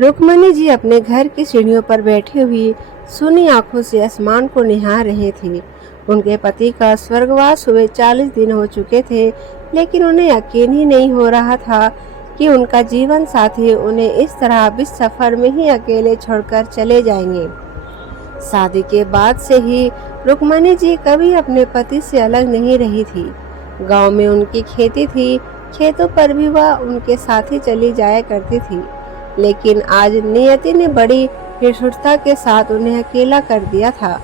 रुक्मणी जी अपने घर की सीढ़ियों पर बैठी हुई सुनी आंखों से आसमान को निहार रहे थे। उनके पति का स्वर्गवास हुए 40 दिन हो चुके थे, लेकिन उन्हें यकीन ही नहीं हो रहा था कि उनका जीवन साथी उन्हें इस तरह इस सफर में ही अकेले छोड़कर चले जाएंगे। शादी के बाद से ही रुक्मणी जी कभी अपने पति से अलग नहीं रही थी। गांव में उनकी खेती थी, खेतों पर भी वह उनके साथ ही चली जाया करती थी, लेकिन आज नियति ने बड़ी निष्ठुरता के साथ उन्हें अकेला कर दिया था।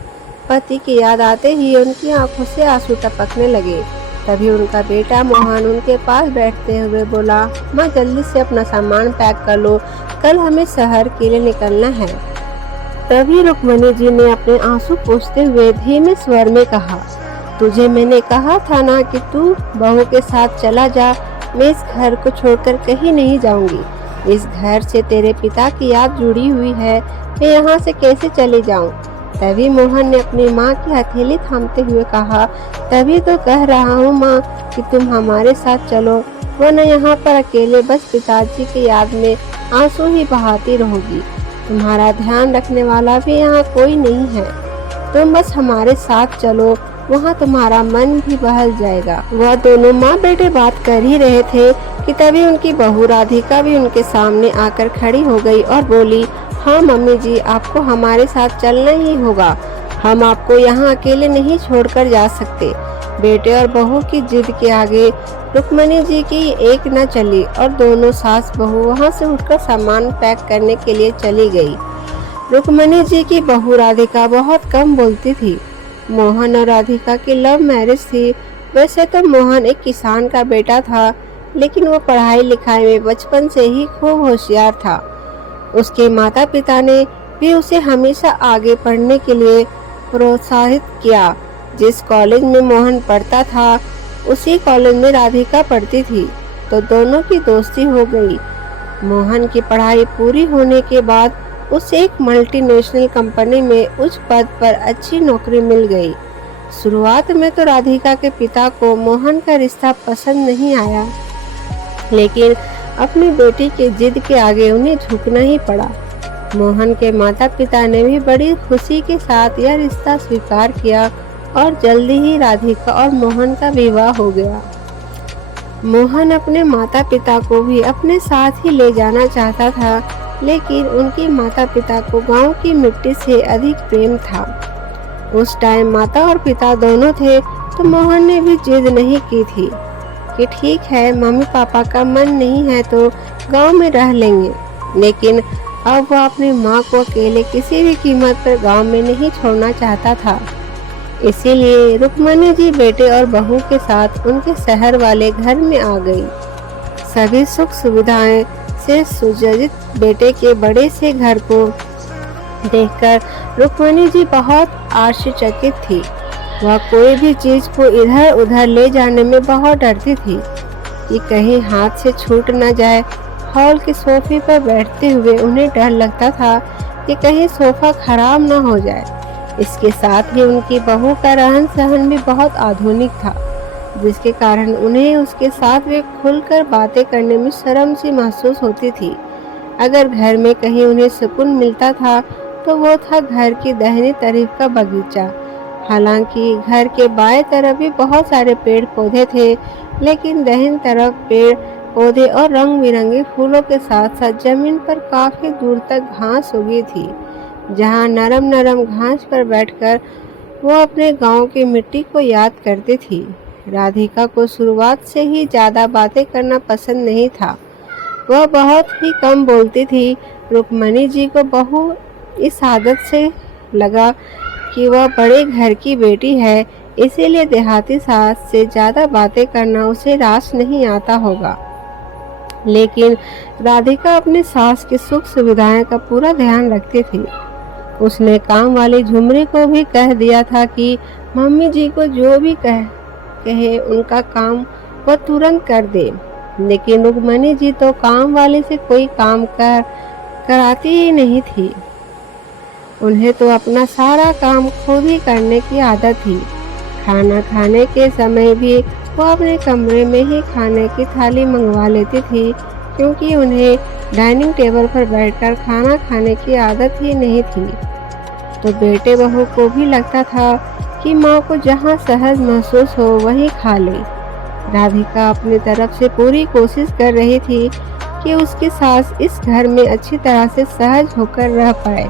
पति की याद आते ही उनकी आंखों से आंसू टपकने लगे। तभी उनका बेटा मोहन उनके पास बैठते हुए बोला, माँ जल्दी से अपना सामान पैक कर लो, कल हमें शहर के लिए निकलना है। तभी रुक्मणी जी ने अपने आंसू पोंछते हुए धीमे स्वर में कहा, तुझे मैंने कहा था ना कि तू बहू के साथ चला जा। मैं इस घर को छोड़कर कहीं नहीं जाऊंगी। इस घर से तेरे पिता की याद जुड़ी हुई है, मैं यहाँ से कैसे चले जाऊँ। तभी मोहन ने अपनी माँ की हथेली थामते हुए कहा, तभी तो कह रहा हूँ माँ कि तुम हमारे साथ चलो, वरना यहाँ पर अकेले बस पिताजी की याद में आंसू ही बहाती रहोगी। तुम्हारा ध्यान रखने वाला भी यहाँ कोई नहीं है। तुम बस हमारे साथ चलो, वहाँ तुम्हारा मन भी बहल जाएगा। वह दोनों माँ बेटे बात कर ही रहे थे कि तभी उनकी बहू राधिका भी उनके सामने आकर खड़ी हो गई और बोली, हाँ मम्मी जी, आपको हमारे साथ चलना ही होगा। हम आपको यहाँ अकेले नहीं छोड़कर जा सकते। बेटे और बहू की जिद के आगे रुक्मणी जी की एक न चली और दोनों सास बहू वहां से उठकर सामान पैक करने के लिए चली गई। रुक्मणी जी की बहू राधिका बहुत कम बोलती थी। मोहन और राधिका की लव मैरिज थी। वैसे तो मोहन एक किसान का बेटा था, लेकिन वो पढ़ाई लिखाई में बचपन से ही खूब होशियार था। उसके माता पिता ने भी उसे हमेशा आगे पढ़ने के लिए प्रोत्साहित किया। जिस कॉलेज में मोहन पढ़ता था उसी कॉलेज में राधिका पढ़ती थी, तो दोनों की दोस्ती हो गई। मोहन की पढ़ाई पूरी होने के बाद उसे एक मल्टीनेशनल कंपनी में उच्च पद पर अच्छी नौकरी मिल गई। शुरुआत में तो राधिका के पिता को मोहन का रिश्ता पसंद नहीं आया, लेकिन अपनी बेटी की जिद के आगे उन्हें झुकना ही पड़ा। मोहन के माता पिता ने भी बड़ी खुशी के साथ यह रिश्ता स्वीकार किया और जल्दी ही राधिका और मोहन का विवाह हो गया। मोहन अपने माता पिता को भी अपने साथ ही ले जाना चाहता था, लेकिन उनके माता पिता को गांव की मिट्टी से अधिक प्रेम था। उस टाइम माता और पिता दोनों थे, तो मोहन ने भी जिद नहीं की थी कि ठीक है, मम्मी पापा का मन नहीं है तो गांव में रह लेंगे। लेकिन अब वह अपनी माँ को अकेले किसी भी कीमत पर गांव में नहीं छोड़ना चाहता था। इसीलिए रुक्मणी जी बेटे और बहू के साथ उनके शहर वाले घर में आ गई। सभी सुख सुविधाएं से सुसज्जित बेटे के बड़े से घर को देखकर रुक्मणी जी बहुत आश्चर्यचकित थी। वह कोई भी चीज को इधर उधर ले जाने में बहुत डरती थी कि कहीं हाथ से छूट न जाए। हॉल के सोफे पर बैठते हुए उन्हें डर लगता था कि कहीं सोफा खराब न हो जाए। इसके साथ ही उनकी बहू का रहन सहन भी बहुत आधुनिक था, जिसके कारण उन्हें उसके साथ वे खुलकर बातें करने में शर्म सी महसूस होती थी। अगर घर में कहीं उन्हें सुकून मिलता था तो वो था घर की दाहिनी तरफ का बगीचा। हालांकि घर के बाएं तरफ भी बहुत सारे पेड़ पौधे थे, लेकिन दाहिनी तरफ पेड़ पौधे और रंग बिरंगे फूलों के साथ साथ जमीन पर काफी दूर तक घास उगी थी, जहां नरम नरम घास पर बैठकर वो अपने गांव की मिट्टी को याद करती थी। राधिका को शुरुआत से ही ज्यादा बातें करना पसंद नहीं था। वह बहुत ही कम बोलती थी। रुक्मणी जी को बहू इस आदत से लगा कि वह बड़े घर की बेटी है, इसीलिए देहाती सास से ज्यादा बातें करना उसे रास नहीं आता होगा। लेकिन राधिका अपनी सास की सुख सुविधाएं का पूरा ध्यान रखती थी। उसने काम वाली झुमरी को भी कह दिया था कि मम्मी जी को जो भी कहे उनका काम वह तुरंत कर दे। लेकिन रुक्मणी जी तो काम वाले से कोई काम कराती ही नहीं थी। उन्हें तो अपना सारा काम खुद ही करने की आदत थी। खाना खाने के समय भी वो अपने कमरे में ही खाने की थाली मंगवा लेती थी, क्योंकि उन्हें डाइनिंग टेबल पर बैठकर खाना खाने की आदत ही नहीं थी। तो बेटे बहू को भी लगता था कि माँ को जहाँ सहज महसूस हो वहीं खा ले। राधिका अपनी तरफ से पूरी कोशिश कर रही थी कि उसकी सास इस घर में अच्छी तरह से सहज होकर रह पाए,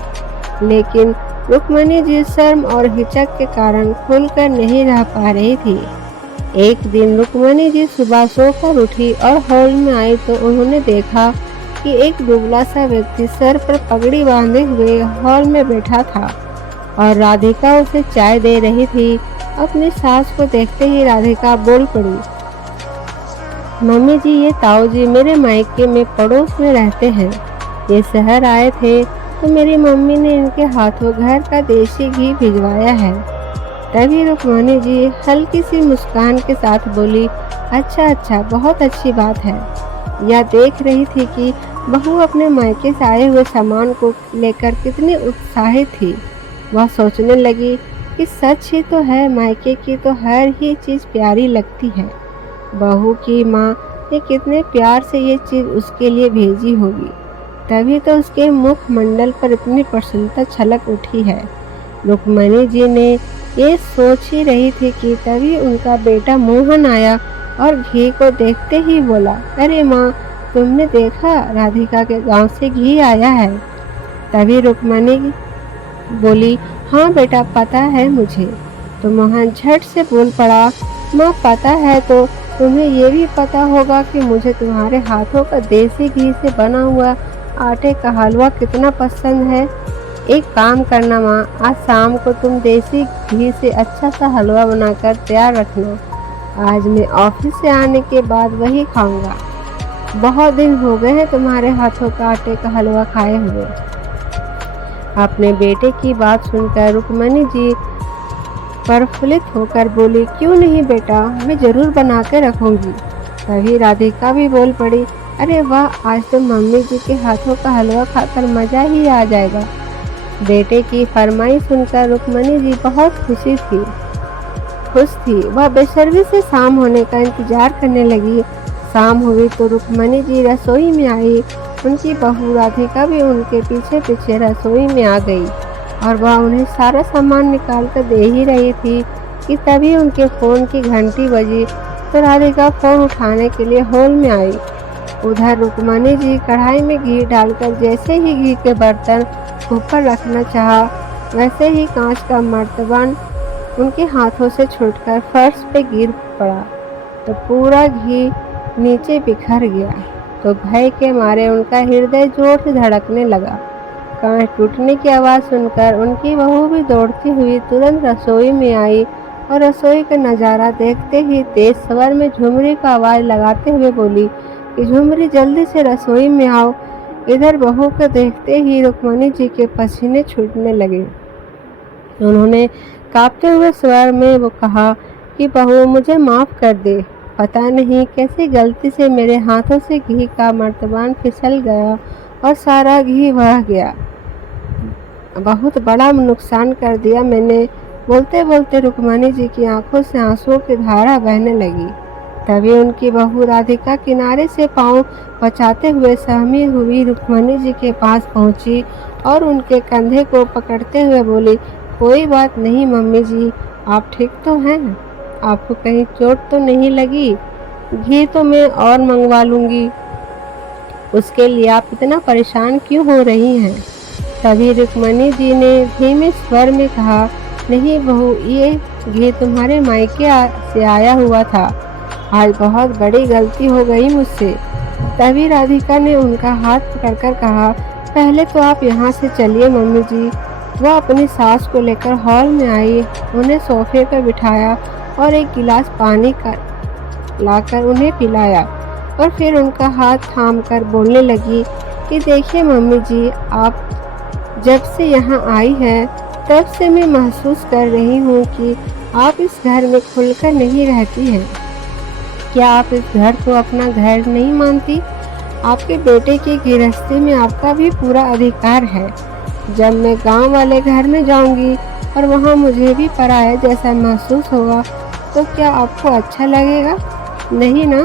लेकिन रुक्मणी जी शर्म और हिचक के कारण खुलकर नहीं रह पा रही थी। एक दिन रुक्मणी जी सुबह सोकर उठी और हॉल में आई तो उन्होंने देखा कि एक दुबला सा व्यक्ति सर पर पगड़ी बांधे हुए हॉल में बैठा था और राधिका उसे चाय दे रही थी। अपनी सास को देखते ही राधिका बोल पड़ी, मम्मी जी, ये ताऊ जी मेरे मायके में पड़ोस में रहते हैं। ये शहर आए थे तो मेरी मम्मी ने इनके हाथों घर का देसी घी भिजवाया है। तभी रुक्मणी जी हल्की सी मुस्कान के साथ बोली, अच्छा अच्छा, बहुत अच्छी बात है। यह देख रही थी कि बहू अपने मायके से आए हुए सामान को लेकर कितनी उत्साहित थी। वह सोचने लगी कि सच ही तो है, मायके की तो हर ही चीज़ प्यारी लगती है। बहू की माँ ने कितने प्यार से ये चीज़ उसके लिए भेजी होगी, तभी तो उसके मुख मंडल पर इतनी प्रसन्नता छलक उठी है। रुक्मणी जी ने ये सोच ही रही थी कि तभी उनका बेटा मोहन आया और घी को देखते ही बोला, अरे माँ, तुमने देखा, राधिका के गांव से घी आया है। तभी रुक्मणी बोली, हाँ बेटा, पता है मुझे। तो मोहन झट से बोल पड़ा, माँ, पता है तो तुम्हें ये भी पता होगा कि मुझे तुम्हारे हाथों का देसी घी से बना हुआ आटे का हलवा कितना पसंद है। एक काम करना माँ, आज शाम को तुम देसी घी से अच्छा सा हलवा बनाकर तैयार रखना। आज मैं ऑफिस से आने के बाद वही खाऊंगा। बहुत दिन हो गए हैं तुम्हारे हाथों का आटे का हलवा खाए हुए। अपने बेटे की बात सुनकर रुक्मणी जी प्रफुल्लित होकर बोली, क्यों नहीं बेटा, मैं जरूर बना के रखूंगी। तभी राधिका भी बोल पड़ी, अरे वाह, आज तो मम्मी जी के हाथों का हलवा खाकर मजा ही आ जाएगा। बेटे की फरमाइश सुनकर रुक्मणी जी बहुत खुश थी। वह बेसब्री से शाम होने का इंतजार करने लगी। शाम हुई तो रुक्मणी जी रसोई में आई। उनकी बहू राधिका भी उनके पीछे पीछे रसोई में आ गई और वह उन्हें सारा सामान निकाल कर दे ही रही थी कि तभी उनके फ़ोन की घंटी बजी तो राधिका फ़ोन उठाने के लिए हॉल में आई। उधर रुक्मणी जी कढ़ाई में घी डालकर जैसे ही घी के बर्तन ऊपर रखना चाहा, वैसे ही कांच का मर्तबान उनके हाथों से छूटकर फर्श पे गिर पड़ा तो पूरा घी नीचे बिखर गया। तो भय के मारे उनका हृदय जोर से धड़कने लगा। कांच टूटने की आवाज़ सुनकर उनकी बहू भी दौड़ती हुई तुरंत रसोई में आई और रसोई का नज़ारा देखते ही तेज स्वर में झुमरी का आवाज़ लगाते हुए बोली कि झुमरी, जल्दी से रसोई में आओ। इधर बहू को देखते ही रुक्मणी जी के पसीने छूटने लगे। उन्होंने कांपते हुए स्वर में वो कहा कि बहू, मुझे माफ़ कर दे। पता नहीं कैसे गलती से मेरे हाथों से घी का मर्तबान फिसल गया और सारा घी बह गया। बहुत बड़ा नुकसान कर दिया मैंने। बोलते बोलते रुक्मणी जी की आंखों से आंसुओं की धारा बहने लगी। तभी उनकी बहू राधिका किनारे से पांव बचाते हुए सहमी हुई रुक्मणी जी के पास पहुंची और उनके कंधे को पकड़ते हुए बोली, कोई बात नहीं मम्मी जी, आप ठीक तो हैं? आपको कहीं चोट तो नहीं लगी? घी तो मैं और मंगवा लूँगी, उसके लिए आप इतना परेशान क्यों हो रही हैं? तभी रुक्मणी जी ने धीमे स्वर में कहा, नहीं बहू, ये घी तुम्हारे मायके से आया हुआ था। आज बहुत बड़ी गलती हो गई मुझसे। तभी राधिका ने उनका हाथ पकड़कर कहा, पहले तो आप यहाँ से चलिए मम्मी जी। वह अपनी सास को लेकर हॉल में आई, उन्हें सोफे पर बिठाया और एक गिलास पानी का लाकर उन्हें पिलाया और फिर उनका हाथ थामकर बोलने लगी कि देखिए मम्मी जी, आप जब से यहाँ आई हैं तब से मैं महसूस कर रही हूँ कि आप इस घर में खुलकर नहीं रहती हैं। क्या आप इस घर को अपना घर नहीं मानती? आपके बेटे की गृहस्थी में आपका भी पूरा अधिकार है। जब मैं गांव वाले घर में जाऊंगी और वहाँ मुझे भी पराया जैसा महसूस होगा तो क्या आपको अच्छा लगेगा? नहीं ना?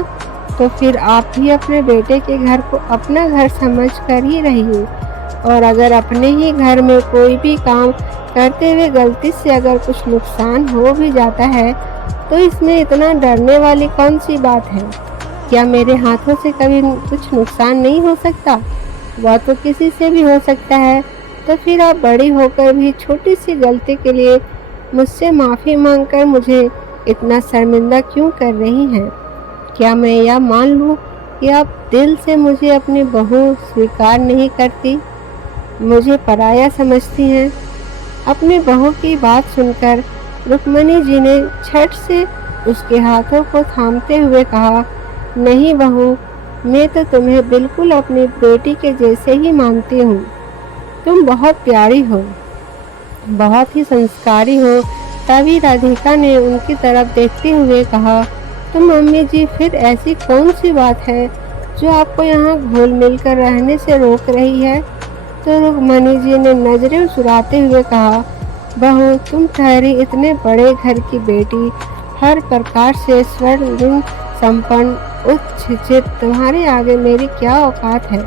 तो फिर आप भी अपने बेटे के घर को अपना घर समझ कर ही रहिए। और अगर अपने ही घर में कोई भी काम करते हुए गलती से अगर कुछ नुकसान हो भी जाता है, तो इसमें इतना डरने वाली कौन सी बात है? क्या मेरे हाथों से कभी कुछ नुकसान नहीं हो सकता? वह तो किसी से भी हो सकता है। तो फिर आप बड़ी होकर भी छोटी सी गलती के लिए मुझसे माफ़ी मांगकर मुझे इतना शर्मिंदा क्यों कर रही हैं? क्या मैं यह मान लूँ कि आप दिल से मुझे अपनी बहू स्वीकार नहीं करती, मुझे पराया समझती हैं? अपनी बहू की बात सुनकर रुक्मणी जी ने झट से उसके हाथों को थामते हुए कहा, नहीं बहू, मैं तो तुम्हें बिल्कुल अपनी बेटी के जैसे ही मानती हूँ। तुम बहुत प्यारी हो, बहुत ही संस्कारी हो। तभी राधिका ने उनकी तरफ देखते हुए कहा, तो मम्मी जी, फिर ऐसी कौन सी बात है जो आपको यहाँ घुल मिल कर रहने से रोक रही है? तो रुक्मणी जी ने नजरें चुराते हुए कहा, बहू, तुम ठहरी इतने बड़े घर की बेटी, हर प्रकार से स्वर्णिम संपन्न, उच्च शिक्षित, तुम्हारे आगे मेरी क्या औकात है?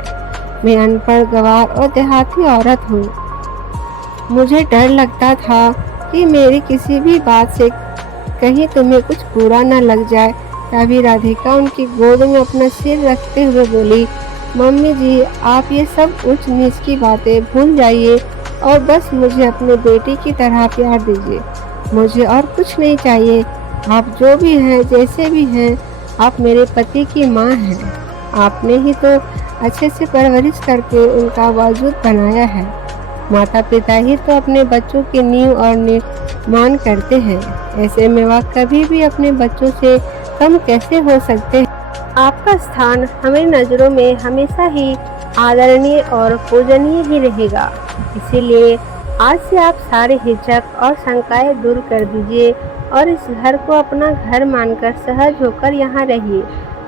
मैं अनपढ़, गंवार और देहाती औरत हूँ। मुझे डर लगता था कि मेरी किसी भी बात से कहीं तुम्हें कुछ बुरा न लग जाए। तभी राधिका उनकी गोद में अपना सिर रखते हुए बोली, मम्मी जी, आप ये सब ऊंच नीच की बातें भूल जाइए और बस मुझे अपनी बेटी की तरह प्यार दीजिए। मुझे और कुछ नहीं चाहिए। आप जो भी हैं, जैसे भी हैं, आप मेरे पति की माँ हैं। आपने ही तो अच्छे से परवरिश करके उनका वजूद बनाया है। माता पिता ही तो अपने बच्चों की नींव और निर्माण करते हैं। ऐसे में वह कभी भी अपने बच्चों से कम कैसे हो सकते हैं? आपका स्थान हमें नज़रों में हमेशा ही आदरणीय और पूजनीय ही रहेगा। इसीलिए आज से आप सारे हिचक और शंकाएं दूर कर दीजिए और इस घर को अपना घर मानकर सहज होकर यहाँ रहिए।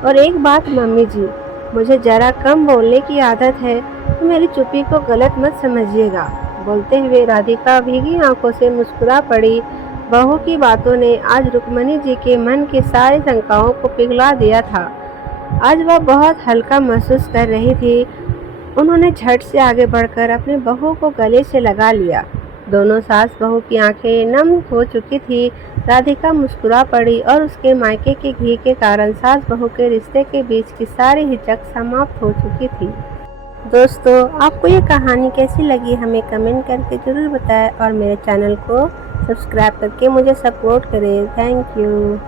और एक बात मम्मी जी, मुझे जरा कम बोलने की आदत है, तो मेरी चुप्पी को गलत मत समझिएगा। बोलते हुए राधिका भीगी आंखों से मुस्कुरा पड़ी। बहू की बातों ने आज रुक्मणी जी के मन की सारी शंकाओं को पिघला दिया था। आज वह बहुत हल्का महसूस कर रही थी। उन्होंने झट से आगे बढ़कर अपनी बहू को गले से लगा लिया। दोनों सास बहू की आंखें नम हो चुकी थी। राधिका मुस्कुरा पड़ी और उसके मायके के घी के कारण सास बहू के रिश्ते के बीच की सारी हिचक समाप्त हो चुकी थी। दोस्तों, आपको ये कहानी कैसी लगी हमें कमेंट करके ज़रूर बताएं और मेरे चैनल को सब्सक्राइब करके मुझे सपोर्ट करें। Thank you.